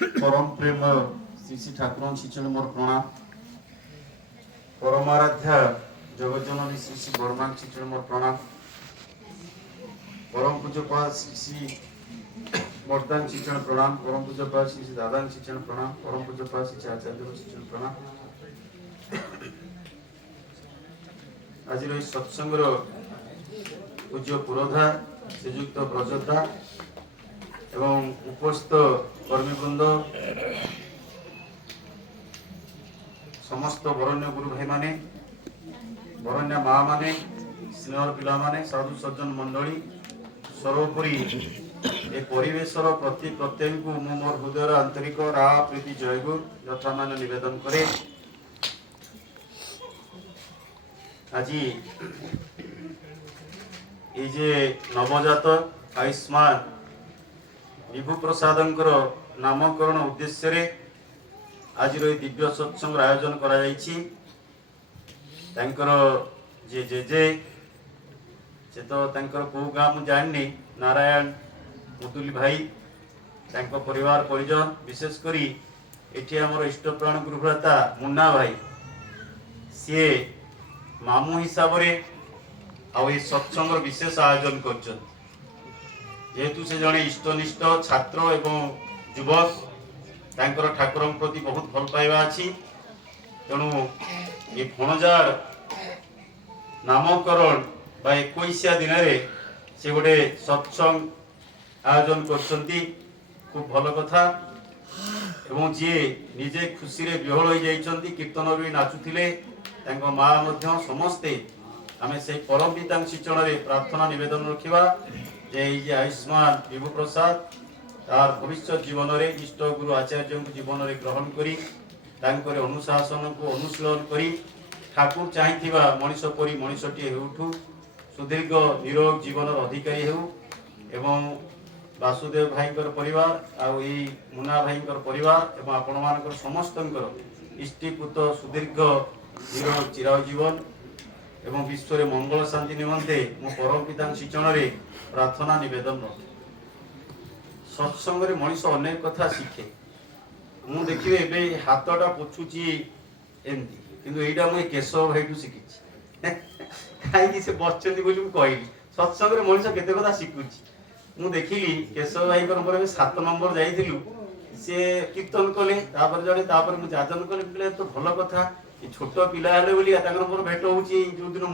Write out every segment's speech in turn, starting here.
परम प्रेम श्री श्री ठाकुर श्रीचरण मोर प्रणाम। परमाराध्या जगज्जननी श्री श्री बर्मा श्रीचरण मोर प्रणाम। परम पूज्यपाद श्री श्री मर्दान श्रीचरण प्रणाम। परम पूज्यपाद श्री श्री दादान श्रीचरण प्रणाम। परम पूज्यपाद श्री श्री आचार्य श्रीचरण प्रणाम। आज सत्संगर पूज्य पुरोधा श्रीयुक्त ब्रजोधा एवं उपस्थित कर्मीवृंद समस्त बरण्य गुरु भाई माने बरण्य माँ माने स्नेहर पिला माने साधु सज्जन मंडली सर्वोपरि ए परिवेशर प्रति प्रत्येक को मु मोर हृदय आंतरिक राह प्रीति जयगु यथामान निवेदन करे। आज ये नवजात आयुष्मान विभु प्रसाद नामकरण उद्देश्य रे आज दिव्य सत्संग आयोजन करा जायछि। जे जे जे से तो को गाँ मु जाननी नारायण मुदुली भाई परिवार परिजन विशेष करी एठी हमर इष्ट प्राण गुरुभ्राता मुन्ना भाई सी मामू हिसाब रे आ सत्संग विशेष आयोजन कर जेहेतु से जड़े इष्टनिष्ठ छात्र एवं युवक तांकर ठाकुर प्रति बहुत भल पाइबा अच्छी तेणु ये भणजार नामकरण बा 21 दिन से गोटे सत्संग आयोजन करछंती खूब भल कथा एवं जी निजे खुशी रे विहल हो जाइछंती कीर्तन भी नाचुथिले तांको मां मध्य समस्ते आमे से परम पिता शिक्षण रे प्रार्थना निवेदन रखिबा जे आयुष्मान विभु प्रसाद तार भविष्य जीवन रे इष्ट गुरु आचार्य जीवन रे ग्रहण करी तांकर अनुशासन को अनुशीलन करी ठाकुर चाहिथिबा मनुष्य परी मनुष्यटी हेउठु सुदीर्घ निरोग जीवन अधिकारी हेउ एवं वासुदेव भाईकर परिवार आउ ई मुन्ना भाईकर परिवार एवं आपण मानकर समस्तंकर इष्टिपुत सुदीर्घ निरोग चिरजीवन एवं विश्व रे मंगल शांति निमंते मो परम पिता शिक्षण रे प्रार्थना निवेदन रखे। सत्संग रे मनुष्य अनेक कथा शिखे मु देखिबे एबे हाथटा पोछुची एमती किंतु एटा मु केशव भाईटू शिखिछि काई से बसचंदी बोली मु कहली सत्संग रे मनुष्य केते कथा शिखुछि मु देखिली केशव भाई पर 7 नंबर जाइथिलु से कीर्तन कले तापर मु जाजन कले तो भल कथा छोट पिला हेले बोली मोर भेट होची जो दिन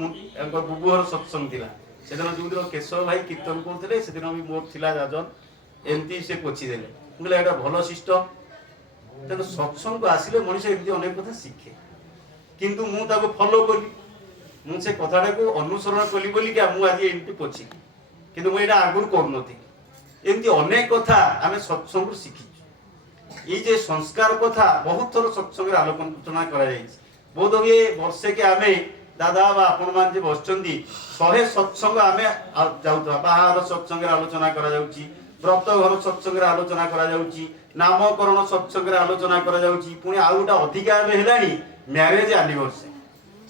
बुबुहर सत्संग थिला से दिन जो दिन केशव भाई कीर्तन करते से दिन भी मोर थिला जाजन एमती से पोछि देले बोले एटा भल सिस्टम तेन सत्संग को आसिले मनुष्य एमती अनेक कथा शिखे किंतु मु ताको फॉलो कली मु से कथाटा को अनुसरण कली बोली क्या मु आज एमती पोछि किंतु मु एटा आगुर करनथि एमती अनेक कथा आमे सत्संग शिखि ये जे संस्कार कथा बहुत थोर सत्संग आलोचना करा जायछि बोध हुए वर्षे के आमे दादा बा आपण मान जे बसचंदी 100 सत्संग आमे जाउता बाहर सत्संग आलोचना करा जाउची व्रत घर सत्संग आलोचना करा जाउची नामकरण सत्संग आलोचना करा जाउची पुनी आउटा अधिका आमे हेलानी मैरिज एनिवर्सरी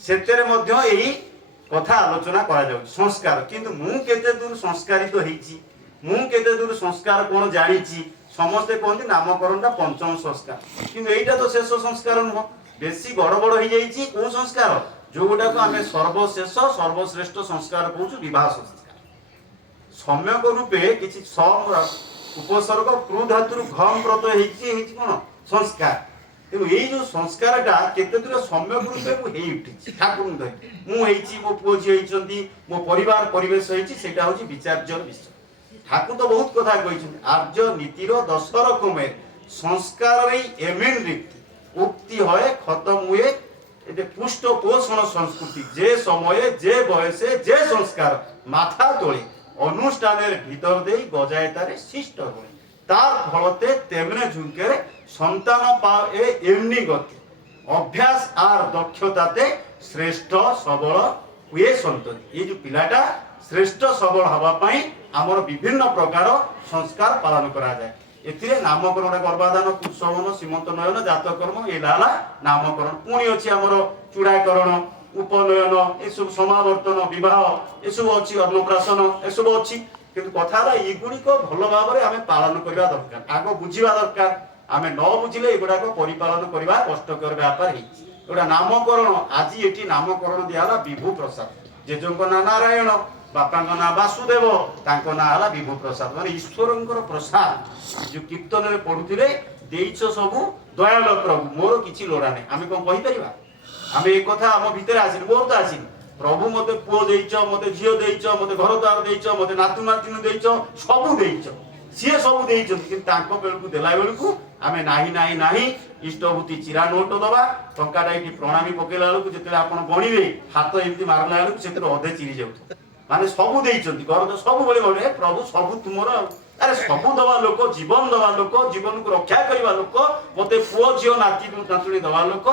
सेतेरे मध्य एही कथा आलोचना करा जाउची संस्कार किंतु मु केते दूर संस्कारित तो हेची मु केते दूर संस्कार कोन जानिची समस्ते कहते नामकरणटा पंचम संस्कार किंतु एइटा तो शेष संस्कार नुह बेसी गड़बड़ हो जाइए कौ संस्कार जो गुटा को आम सर्वशेष सर्वश्रेष्ठ संस्कार कहूँ विवाह संस्कार सम्यक रूपे किसी सम उपसर्ग क्रू धातु घम प्रत्यय कौन संस्कार तेणु ये जो संस्कारटा केते दूर सम्यक रूपे उठी ठाकुर धरी मो पुओ झी मो परिवार परिवेश होता हूँ विचार्य विषय ठाकुर तो बहुत कथा कही आर्य नीतिर 10 रकमेर संस्कार एमेन रीति उक्ति है खत्म हुए पुष्ट पोषण संस्कृति जे समय जे बयसे जे संस्कार माथा तोले अनुष्ठान भीतर दे गजाए तारे शिष्ट हुए तार फलते तेमने झुंके संतान पाए एमनी गति अभ्यास आर दक्षताते श्रेष्ठ सबल हुए संतति ये जो पिलाटा श्रेष्ठ सबल हवा पाई आमर विभिन्न प्रकार संस्कार पालन करा जाए एथिरे नामकरण गर्भाधान पुष्पवन सीमंत नयन जातकर्म ये लाला नामकरण पुणी अच्छी आमर चूड़ाकरण उपनयन ये सब समावर्तन विवाह ये सब अच्छी अन्नप्राशन ये सब अच्छी किंतु कथा एगुड़िक भल भाव में आम पालन करवा दरकार आग बुझा दरकार आमे न बुझिले एगुड़ाक परिपालन करवा कष्टकर व्यापार एगुड़ा नामकरण आज ये नामकरण दिहला विभु प्रसाद जेजों ना नारायण बापा ना वासुदेव तांको ना हला विभु प्रसाद माने ईश्वरंकर प्रसाद जो कीर्तन रे पढुथिले देइछ सबु दयाल प्रभु मोर किछि लोड़ा नै आमे कोन कहि परिबा आमे एक कथा हम भीतर आसिन मोर तो आसिन प्रभु मते पुओ देइछ मते झियो देइछ मते घर द्वार देइछ मते नातु नातिनु देइछ सबु देइछ सीए सबु देइछ कि तांको बेलकु देला बेलकु आमे नाही नाही नाही इष्टभूति चिरा नोट दबा टंका डाइटी प्रणामी पकेला बेलकु जेते आपण गणिबे हाथ एमती मारला बेलकु सेते अधे चिरी जाउत माने सबु देइछंती घर तो सबु बेले बोले प्रभु सबु तुमर अरे सबु दवा लोक जीवन दवा लोक जीवन को रक्षा करवा लोक मते पुओ झियो नाती नातुणी दवा लोक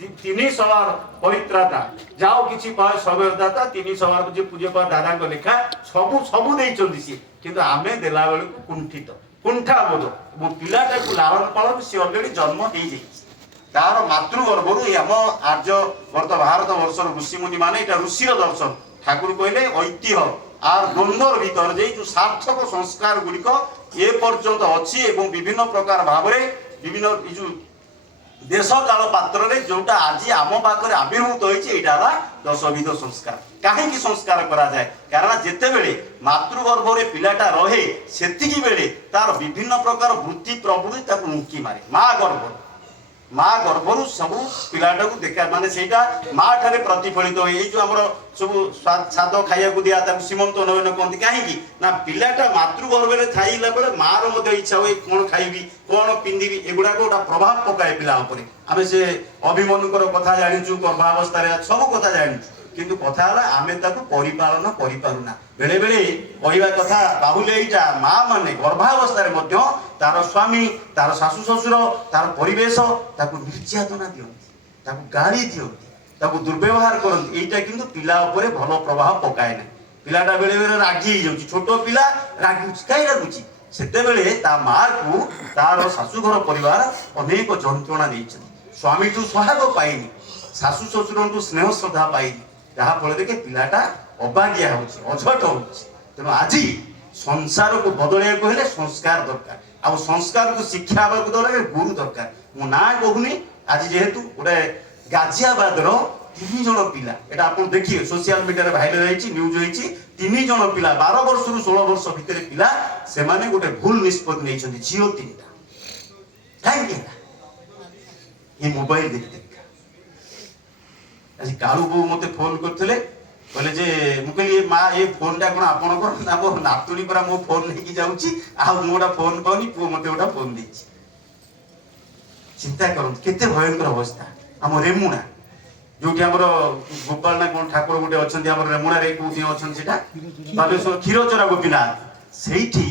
तीन सवार पवित्रता जाओ किछि पाए सबरदाता तीन सवार जे पूज्य पर दादा को लेखा सबु सबु देइछंती सी किंतु आमे देला बेले को कुंठित कुंठा बोध मो पिलाटा को लालन पालन से ऑलरेडी जन्म दे जाई तार मातृगर्भरु हम आर्य वर्त भारत वर्षर ऋषि मुनि माने एटा ऋषिर दर्शन ठाकुर कहले ऐतिह्य आर द्वंद्वर भीतर जे जो सार्थक संस्कार गुड़िक ए पर्यंत अच्छी एवं विभिन्न प्रकार भाव विभिन्न जो देश काल पात्र रे जोटा आज आम पाखरे आविर्भूत होइछि एटा दशविध संस्कार कहीं संस्कार करा जाए कारण जेते बेले मातृगर्भ रे पिलाटा रहे सेतिकी बेले तार विभिन्न प्रकार वृत्ति प्रवृत्ति ताकु मुक्की मारे माँ गर्भरु सब पिलाटा को देखा माने सेटा माँ ठारे प्रतिफलित हो जो हमर सब साद खाइया को दिया ताकु सीमंत नयन कहते कहीं ना पिलाटा मातृगर्भ में थाइला बेले माँ रो इच्छा हुए कौन खाइबी कौन पिंधिबी एगुड़ा गोटा प्रभाव पकाए पिला उपरे आमे से अभिमन्युकर कथा जानिचु गर्भावस्था रे सब कथा जानिचु किंतु कथा हला आमे ताकु परिपालन करि पारुना बेले बेले कहिबा कथा बाहुले एटा माँ माने गर्भावस्था रे मध्य तार स्वामी तार सासु ससुर तार परिवेश ताकु निर्यातना दियंती ताकु गाली दियंती ताकु दुर्व्यवहार करंती एटा किंतु पिला उपरे भलो प्रभाव पकाए ना पिलाटा बेले बेले रागी हो जाउची छोटो पिला रागुची काई रागुची सेते बेले ता माँ को तार सासु घर परिवार अनेक जंत्रणा देइछथि स्वामी तो सहायक पाइनी सासु ससुर को स्नेह श्रद्धा पाइनी जहाँ फल देखे पिलाटा अबागिया अझट हो आज संसार को बदलिया कहले संस्कार दरकार आ संस्कार को शिक्षा दरकार गुरु दरकार मो ना कहूनी आज जेहेतु गोटे गाजियाबाद तीन जन पिला एटा आपन देखिए सोशल मीडिया भाइरल होइछि न्यूज होइछि तीन जन पिला 12 वर्ष रु 16 वर्ष भितर पिला से माने गोटे भूल निष्पत्ति नैछन्ति झियो तीनटा काहे ये मोबाइल देखते आज कालू बो मते फोन करथिले कहले जे मु कहली मां ये फोनटा कोन आपन को ना मो नातुनी परा मो फोन लेके जाउची आ मोटा फोन पाउनी पो मते ओटा फोन देछि चिंता करन केते भयंकर अवस्था हम रेमुना जोटी हमर गोपाल ना कोन ठाकुर गोटे अछंती हमर रेमुना रे कोठी अछन सेटा बालेश्वर क्षीरचरा गोपीनाथ सेठी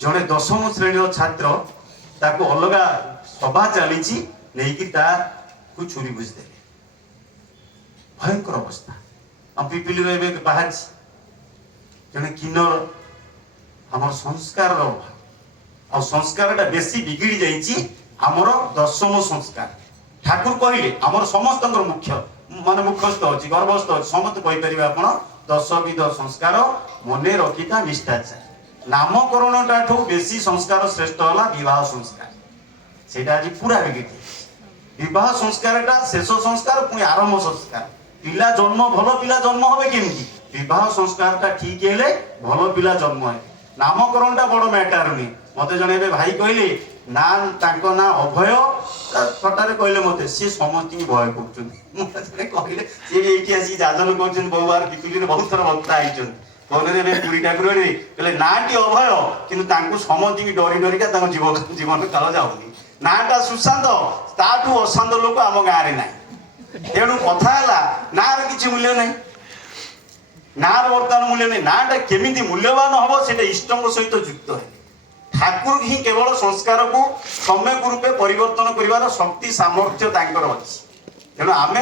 जने 10म श्रेणी छात्र ताको अलगा सभा चलीची नेकी ता को छुरी बुझ दे भयंकर अवस्था हम पिपिली रे बाहर जने किन्नर हमर संस्कार रो आ संस्कारटा बेसी बिगिड़ी जाईची हमर 10म संस्कार ठाकुर कहिले हमर समस्तंकर मुख्य माने मुखस्थ अछि गर्भस्थ अछि समस्त कहि परिबा आपण 10 विध संस्कार मने रखिता निष्ठाचार नामकरणटा ठो बेसी संस्कार श्रेष्ठ होला विवाह संस्कार सेटा आज पूरा बिगिड़ी विवाह संस्कारटा शेष संस्कार पुनी आरंभ संस्कार पिला जन्म भलो पिला जन्म होबे केमती विवाह संस्कारटा ठीक हेले भलो पिला जन्म है नामकरणटा बड़ मैटर नहीं मते जने बे भाई कहले ना तांको ना अभय फटारे कहले मते से समस्ती भय करछन मते कहले से एठी आसी जाजन करछन बहुबार पिपिली रे बहुत थर भक्त आइछन कहले रे पुरी ठाकुर रे कहले नाटी अभय किंतु तांको समस्ती डरी डरी का तांको जीवन काल जाउनी नाटा सुशांत ताठू अशांत लोक आम गाँ रे नाही तेणु कथा है नार किसी मूल्य नहीं नार बर्तमान मूल्य नहीं नाटा केमिति मूल्यवान हम से इष्ट सहित युक्त है ठाकुर ही केवल संस्कार को सम्यक रूपे परिवर्तन कर शक्ति सामर्थ्य अच्छी तेणु आम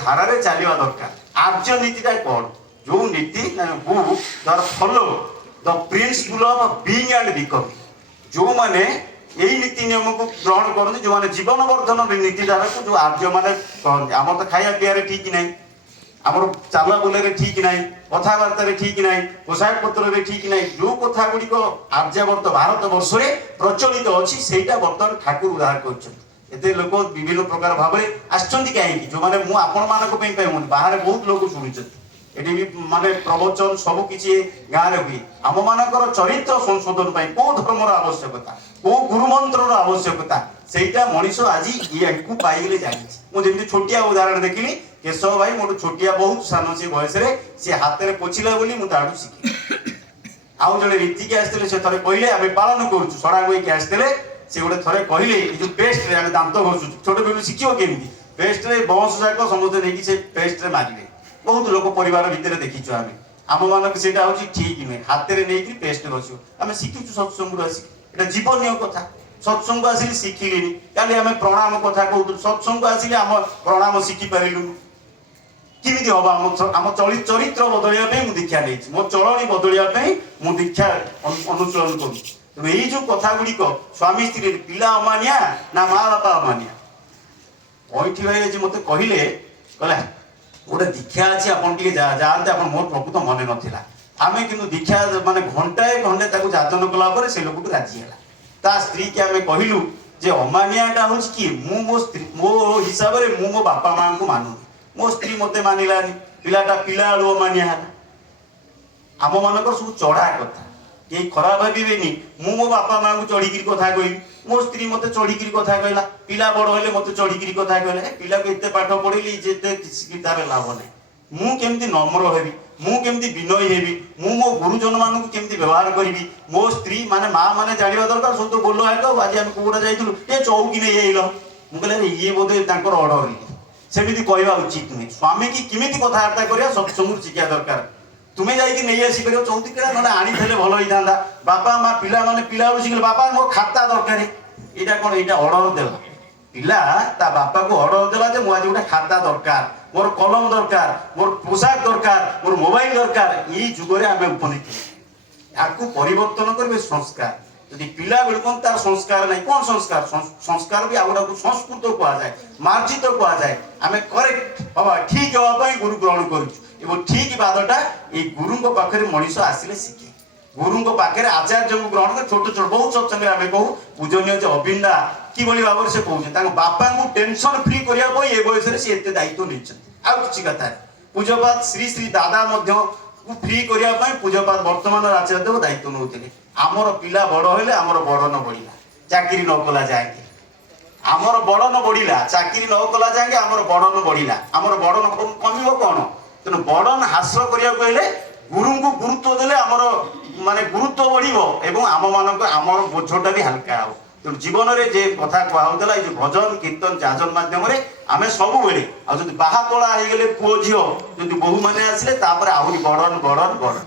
धारा चलवा दरकार आर्य नीतिटा कौन जो नीति दर follow the principle of being and becoming जो माने यही नीति नियम को ग्रहण करते जो माने जीवन वर्धन नीति धारा को जो आर्य माने कहते आम तो खाया पीया ठीक नहीं ଆମର ଚାଲ ବୁଲରେ ଠିକ ନାହିଁ, କଥାବାର୍ତ୍ତାରେ ଠିକ ନାହିଁ, ପୋଷାକ ପତ୍ରରେ ଠିକ ନାହିଁ, ଯୋଉ କଥା ଗୁଡ଼ିକ ଆର୍ଯ୍ୟାବର୍ତ୍ତ ଭାରତ ବର୍ଷରେ ପ୍ରଚଳିତ ଅଛି ସେଇଟା ବର୍ତ୍ତମାନ ଠାକୁର ଉଦ୍ଧାର କରୁଛନ୍ତି। ଏତେ ଲୋକ ବିଭିନ୍ନ ପ୍ରକାର ଭାବରେ ଆସିଛନ୍ତି କାହିଁକି? ଯୋଉମାନେ ମୁଁ ଆପଣ ମାନଙ୍କ ପାଇଁ ପାଇବନି, ବାହାରେ ବହୁତ ଲୋକ ଶୁଣୁଛନ୍ତି, ଏଠି ବି ମାନେ ପ୍ରବଚନ ସବୁ କିଛି ଗାଁରେ ହୁଏ। ଆମ ମାନଙ୍କର ଚରିତ୍ର ସଂଶୋଧନ ପାଇଁ କୋଉ ଧର୍ମର ଆବଶ୍ୟକତା, କୋଉ ଗୁରୁମନ୍ତ୍ରର ଆବଶ୍ୟକତା, ସେଇଟା ମଣିଷ ଆଜି ୟାକୁ ପାଇଗଲେ ଜାଣିଛି। ମୁଁ ଯେମିତି ଛୋଟିଆ ଉଦାହରଣ ଦେଖିଲି, କେଶବ ଭାଇ ମୋଠୁ ଛୋଟିଆ ବହୁତ ସାନ ସେ ବୟସରେ ସେ ହାତରେ ପୋଛିଲା ବୋଲି ମୁଁ ତାଠୁ ଶିଖିଲି। ଆଉ ଜଣେ ରୀତିକି ଆସିଥିଲେ, ସେ ଥରେ କହିଲେ ଆମେ ପାଳନ କରୁଛୁ, ସଡା କହିକି ଆସିଥିଲେ, ସେ ଗୋଟେ ଥରେ କହିଲେ ଏ ଯୋଉ ପେଷ୍ଟରେ ଆମେ ଦାନ୍ତ ଘଷୁଛୁ, ଛୋଟ ବେଳୁ ଶିଖିବ କେମିତି, ପେଷ୍ଟରେ ବଂଶ ଯାକ ସମସ୍ତେ ନେଇକି ସେ ପେଷ୍ଟରେ ମାରିବେ। ବହୁତ ଲୋକ ପରିବାର ଭିତରେ ଦେଖିଛୁ ଆମେ, ଆମ ମାନଙ୍କୁ ସେଇଟା ହଉଛି ଠିକ ନୁହେଁ, ହାତରେ ନେଇକି ପେଷ୍ଟ ଘଷିବ। ଆମେ ଶିଖିଛୁ ସତ୍ସଙ୍ଗରୁ ଆସିକି, ଏଟା ଜୀବନୀୟ କଥା। ସତ୍ସଙ୍ଗ ଆସିଲେ ଶିଖିଲିନି, କାଲି ଆମେ ପ୍ରଣାମ କଥା କହୁଥିଲୁ, ସତ୍ସଙ୍ଗ ଆସିଲେ ଆମ ପ୍ରଣାମ ଶିଖି ପାରିଲୁନି। କେମିତି ହବ? ଆମ ଚରିତ୍ର ବଦଳିବା ପାଇଁ ମୁଁ ଦୀକ୍ଷା ନେଇଛି, ମୋ ଚଳଣି ବଦଳିବା ପାଇଁ ମୁଁ ଦୀକ୍ଷା ଅନୁଚରଣ କରୁଛି। ତେଣୁ ଏଇ ଯୋଉ କଥା ଗୁଡିକ ସ୍ୱାମୀ ସ୍ତ୍ରୀ, ପିଲା ଅମାନିଆ ନା ମା ବାପା ଅମାନିଆ? ଅଇଠି ଭାଇ ଆଜି ମତେ କହିଲେ, କହିଲା ଗୋଟେ ଦୀକ୍ଷା ଅଛି, ଆପଣ ଟିକେ ଯାଆନ୍ତେ, ଆପଣ ମୋର ପ୍ରକୃତ ମନେ ନଥିଲା। ଆମେ କିନ୍ତୁ ଦୀକ୍ଷା ମାନେ ଘଣ୍ଟାଏ ଘଣ୍ଟେ ତାକୁ ଯାତନ କଲା ପରେ ସେ ଲୋକକୁ ରାଜି ହେଲା। ତା ସ୍ତ୍ରୀ କି ଆମେ କହିଲୁ ଯେ ଅମାନିଆଟା ହଉଛି କିଏ? ମୁଁ ମୋ ସ୍ତ୍ରୀ, ମୋ ହିସାବରେ ମୁଁ ମୋ ବାପା ମାଙ୍କୁ ମାନୁନି, ମୋ ସ୍ତ୍ରୀ ମତେ ମାନିଲାନି, ପିଲାଟା ପିଲା ବେଳୁ ଅମାନିଆ ହେଲା। ଆମ ମାନଙ୍କର ସବୁ ଚଢା କଥା, କେହି ଖରାପ ଭାବିବେନି। ମୁଁ ମୋ ବାପା ମାଙ୍କୁ ଚଢିକିରି କଥା କହିବି, ମୋ ସ୍ତ୍ରୀ ମତେ ଚଢିକିରି କଥା କହିଲା, ପିଲା ବଡ ହେଲେ ମତେ ଚଢିକିରି କଥା କହିଲା। ପିଲାକୁ ଏତେ ପାଠ ପଢେଇଲି ଯେତେ ତାର ଲାଭ ନାହିଁ। ମୁଁ କେମିତି ନମ୍ର ହେବି, ମୁଁ କେମିତି ବିନୟୀ ହେବି, ମୁଁ ମୋ ଗୁରୁଜନ ମାନଙ୍କୁ କେମିତି ବ୍ୟବହାର କରିବି, ମୋ ସ୍ତ୍ରୀ ମାନେ ମା ମାନେ ଜାଣିବା ଦରକାର। ସବୁ ତ ବୋଲ ଆଗ ଆଜି ଆମେ କୋଉଟା ଯାଇଥିଲୁ, ଏ ଚୌକି ନେଇ ଆଇଲ, ମୁଁ କହିଲି ଇଏ ବୋଧେ ତାଙ୍କର ଅର୍ଡର, ସେମିତି କହିବା ଉଚିତ ନୁହେଁ। ସ୍ୱାମୀ କି କେମିତି କଥାବାର୍ତ୍ତା କରିବା ସତ୍ସଙ୍ଗରୁ ଶିଖିବା ଦରକାର। ତୁମେ ଯାଇକି ନେଇ ଆସିପାରିବ ଚୌତିକିଟା, ନହେଲେ ଆଣିଥିଲେ ଭଲ ହେଇଥାନ୍ତା। ବାପା ମା ପିଲାମାନେ ପିଲା ବେଳୁ ଶିଖିଲେ ବାପା ମୋ ଖାତା ଦରକାର, ଏଇଟା କଣ? ଏଇଟା ଅର୍ଡର ଦେଲା। ପିଲା ତା ବାପାକୁ ଅର୍ଡର ଦେଲା ଯେ ମୁଁ ଆଜି ଗୋଟେ ଖାତା ଦରକାର, ମୋର କଲମ ଦରକାର, ମୋର ପୋଷାକ ଦରକାର, ମୋର ମୋବାଇଲ ଦରକାର। ଏଇ ଯୁଗରେ ଆମେ ଉପନୀତ, ୟାକୁ ପରିବର୍ତ୍ତନ କରିବେ ସଂସ୍କାର। ଯଦି ପିଲା ବେଳୁ କଣ ତାର ସଂସ୍କାର ନାହିଁ, କଣ ସଂସ୍କାର? ସଂସ୍କାର ବି ଆଉ ଗୋଟାକୁ ସଂସ୍କୃତ କୁହାଯାଏ, ମାର୍ଜିତ କୁହାଯାଏ। ଆମେ କରେକ୍ଟ ହବା, ଠିକ ହବା ପାଇଁ ଗୁରୁ ଗ୍ରହଣ କରୁଛୁ, ଏବଂ ଠିକ ବାଦଟା ଏଇ ଗୁରୁଙ୍କ ପାଖରେ ମଣିଷ ଆସିଲେ ଶିଖେ। ଗୁରୁଙ୍କ ପାଖରେ ଆଚାର୍ଯ୍ୟଙ୍କୁ ଗ୍ରହଣ କରି ଛୋଟ ଛୋଟ ବହୁତ ସତ୍ସଙ୍ଗରେ ଆମେ କହୁ, ପୂଜନୀୟ ଯେ ଅବିନ୍ଦା କିଭଳି ଭାବରେ ସେ କହୁছে ତାଙ୍କ ବାପାଙ୍କୁ ଟେନସନ ଫ୍ରି କରିବା ପାଇଁ ଏ ବୟସରେ ସେ ଏତେ ଦାୟିତ୍ୱ ନେଇଛନ୍ତି। ଆଉ କିଛି କଥା ପୂଜପାତ ଶ୍ରୀ ଶ୍ରୀ ଦାଦା ମଧ୍ୟ ଫ୍ରି କରିବା ପାଇଁ ପୂଜପାତ ବର୍ତ୍ତମାନ ଆଚାର୍ଯ୍ୟ ଦେବ ଦାୟିତ୍ୱ ନେଉଥିଲେ। ଆମର ପିଲା ବଡ ହେଲେ ଆମର ବଡନ ବଢିଲା, ଚାକିରି ନ କଲା ଯାଏଁ ଆମର ବଡନ ବଢିଲା, ଚାକିରି ନ କଲା ଯାଏଁ ଆମର ବଡନ ବଢିଲା, ଆମର ବଡନ କମିବ କଣ? ତେଣୁ ବଡନ ହ୍ରାସ କରିବାକୁ ହେଲେ ଗୁରୁଙ୍କୁ ଗୁରୁତ୍ୱ ଦେଲେ ଆମର ମାନେ ଗୁରୁତ୍ୱ ବଢିବ ଏବଂ ଆମ ମାନଙ୍କ ଆମର ବୋଝଟା ବି ହାଲକା ହବ। ତେଣୁ ଜୀବନରେ ଯେ କଥା କୁହାଯାଉଥିଲା ଏଇ ଯୋଉ ଭଜନ କୀର୍ତ୍ତନ ଯାଜନ ମାଧ୍ୟମରେ ଆମେ ସବୁବେଳେ, ଆଉ ଯଦି ବାହା ତୋଳା ହେଇଗଲେ ପୁଅ ଝିଅ ଯଦି ବୋହୂ ମାନେ ଆସିଲେ ତାପରେ ଆହୁରି ବଡନ ବଡନ ବଡନ।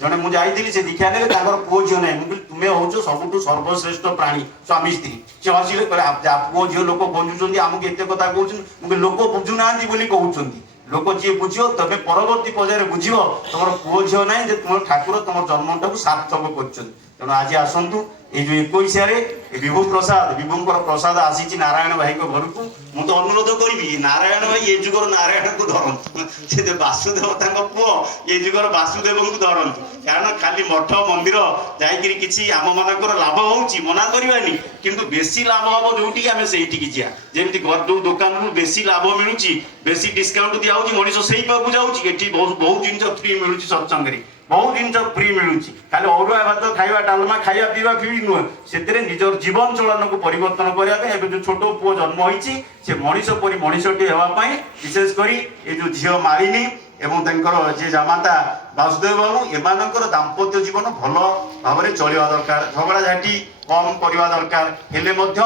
ଜଣେ ମୁଁ ଯାଇଥିଲି ସେ ଦୀକ୍ଷା ନେଲେ, ତାଙ୍କର ପୁଅ ଝିଅ ନାହିଁ। ମୁଁ କହିଲି ତୁମେ ହଉଛ ସବୁଠୁ ସର୍ବଶ୍ରେଷ୍ଠ ପ୍ରାଣୀ ସ୍ୱାମୀ ସ୍ତ୍ରୀ। ସେ ହସିଲେ, କହିଲେ ପୁଅ ଝିଅ ଲୋକ ଖୋଜୁଛନ୍ତି, ଆମକୁ ଏତେ କଥା କହୁଛନ୍ତି। ମୁଁ କହିଲି ଲୋକ ବୁଝୁନାହାନ୍ତି ବୋଲି କହୁଛନ୍ତି, ଲୋକ ଯିଏ ବୁଝିବ ତମେ ପରବର୍ତ୍ତୀ ପର୍ଯ୍ୟାୟରେ ବୁଝିବ ତମର ପୁଅ ଝିଅ ନାହିଁ ଯେ ତୁମର ଠାକୁର ତମ ଜନ୍ମଟାକୁ ସାର୍ଥକ କରୁଛନ୍ତି। ତେଣୁ ଆଜି ଆସନ୍ତୁ ଏଇ ଯୋଉ 21ରେ ବିଭୁ ପ୍ରସାଦ, ବିଭୁଙ୍କର ପ୍ରସାଦ ଆସିଛି ନାରାୟଣ ଭାଇଙ୍କ ଘରକୁ। ମୁଁ ତ ଅନୁରୋଧ କରିବି ନାରାୟଣ ଭାଇ ଏ ଯୁଗର ନାରାୟଣକୁ ଧରନ୍ତୁ, ସେ ବାସୁଦେବ ତାଙ୍କ ପୁଅ ଏ ଯୁଗର ବାସୁଦେବଙ୍କୁ ଧରନ୍ତୁ। କାରଣ ଖାଲି ମଠ ମନ୍ଦିର ଯାଇକିରି କିଛି ଆମ ମାନଙ୍କର ଲାଭ ହଉଛି ମନା କରିବାନି, କିନ୍ତୁ ବେଶୀ ଲାଭ ହବ ଯୋଉଠିକି ଆମେ ସେଇଠିକି ଯିବା। ଯେମିତି ଯୋଉ ଦୋକାନରୁ ବେଶୀ ଲାଭ ମିଳୁଛି, ବେଶୀ ଡିସକାଉଣ୍ଟ ଦିଆହଉଛି, ମଣିଷ ସେଇ ପାଖକୁ ଯାଉଛି। ଏଠି ବହୁତ ଜିନିଷ ଫ୍ରି ମିଳୁଛି ସତ୍ସଙ୍ଗରେ, ବହୁତ ଜିନିଷ ଫ୍ରି ମିଳୁଛି। ଖାଲି ଅରୁଆ ଭାତ ଖାଇବା, ଡାଲମା ଖାଇବା ପିଇବା ଫ୍ରି ନୁହେଁ, ସେଥିରେ ନିଜର ଜୀବନ ଚଳନକୁ ପରିବର୍ତ୍ତନ କରିବା ପାଇଁ ଏବେ ଯୋଉ ଛୋଟ ପୁଅ ଜନ୍ମ ହେଇଛି ସେ ମଣିଷ ପରି ମଣିଷଟି ହେବା ପାଇଁ ବିଶେଷ କରି ଏ ଯୋଉ ଝିଅ ମାଳିନୀ ଏବଂ ତାଙ୍କର ଯେ ଜାମାତା ବାସୁଦେବ ବାବୁ ଏମାନଙ୍କର ଦାମ୍ପତ୍ୟ ଜୀବନ ଭଲ ଭାବରେ ଚଳିବା ଦରକାର। ଝଗଡ଼ା ଝାଟି କମ୍ କରିବା ଦରକାର, ହେଲେ ମଧ୍ୟ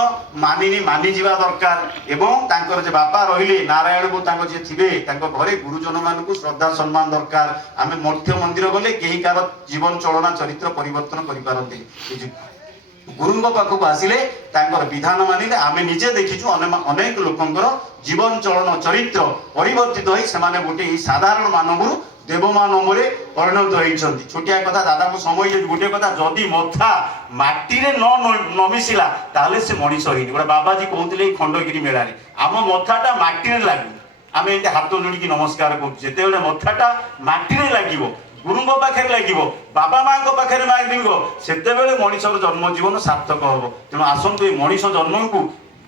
ମାନିଯିବା ଦରକାର। ଏବଂ ତାଙ୍କର ଯେ ବାପା ରହିଲେ ନାରାୟଣକୁ ତାଙ୍କ ଯିଏ ଥିବେ ତାଙ୍କ ଘରେ ଗୁରୁଜନ ମାନଙ୍କୁ ଶ୍ରଦ୍ଧା ସମ୍ମାନ ଦରକାର। ଆମେ ମଠ ମନ୍ଦିର ଗଲେ କେହି କାହାର ଜୀବନ ଚଳନା ଚରିତ୍ର ପରିବର୍ତ୍ତନ କରିପାରନ୍ତି। ଗୁରୁଙ୍କ ପାଖକୁ ଆସିଲେ ତାଙ୍କର ବିଧାନ ମାନିଲେ ଆମେ ନିଜେ ଦେଖିଛୁ ଅନେକ ଲୋକଙ୍କର ଜୀବନ ଚଳନ ଚରିତ୍ର ପରିବର୍ତ୍ତିତ ହୋଇ ସେମାନେ ଗୋଟେ ଏଇ ସାଧାରଣ ମାନବରୁ ଦେବମାନବରେ ପରିଣତ ହେଇଛନ୍ତି। ଛୋଟିଆ କଥା ଦାଦାଙ୍କ ସମୟ ଗୋଟିଏ କଥା, ଯଦି ମଥା ମାଟିରେ ନ ମିଶିଲା ତାହେଲେ ସେ ମଣିଷ ହେଇନି। ଗୋଟେ ବାବାଜୀ କହୁଥିଲେ ଏଇ ଖଣ୍ଡଗିରି ମେଳାରେ, ଆମ ମଥାଟା ମାଟିରେ ଲାଗୁନି, आम एमती हाथ जोड़ी नमस्कार करते मथाटा माटी लगे गुरुंग पाखे लगे बाबा माँ पाखे लगे से मनीषर जन्म जीवन सार्थक हम। तेणु आसतु ये मनीष जन्म को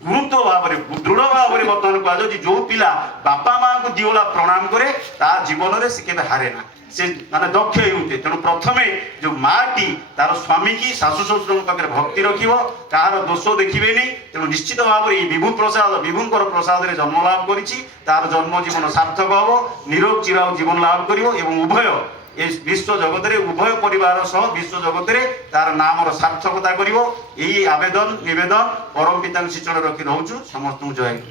गुरुत्व भाव में दृढ़ भाव में बर्तमान कहुच्छे जो पिला बापा माँ को दिओला प्रणाम करे ता जीवन में से केवे हारे ना से माने दक्ष उठे। तेणु प्रथमे जो माटी तार स्वामी की शाशु शशुर पाखे भक्ति रखिब कहार दोष देखिए। तेणु निश्चित भाव में विभु प्रसाद विभुंकर प्रसाद रे जन्म लाभ करिछि तार जन्म जीवन सार्थक हम निरोग चिराग जीवन लाभ करिवो एवं उभय ए विश्व जगत रे उभय परिवार सह विश्व जगत रे तार नाम सार्थकता करिवो। यही आवेदन निवेदन परम पिता शिक्षण रखी रहूछु। समस्त जय।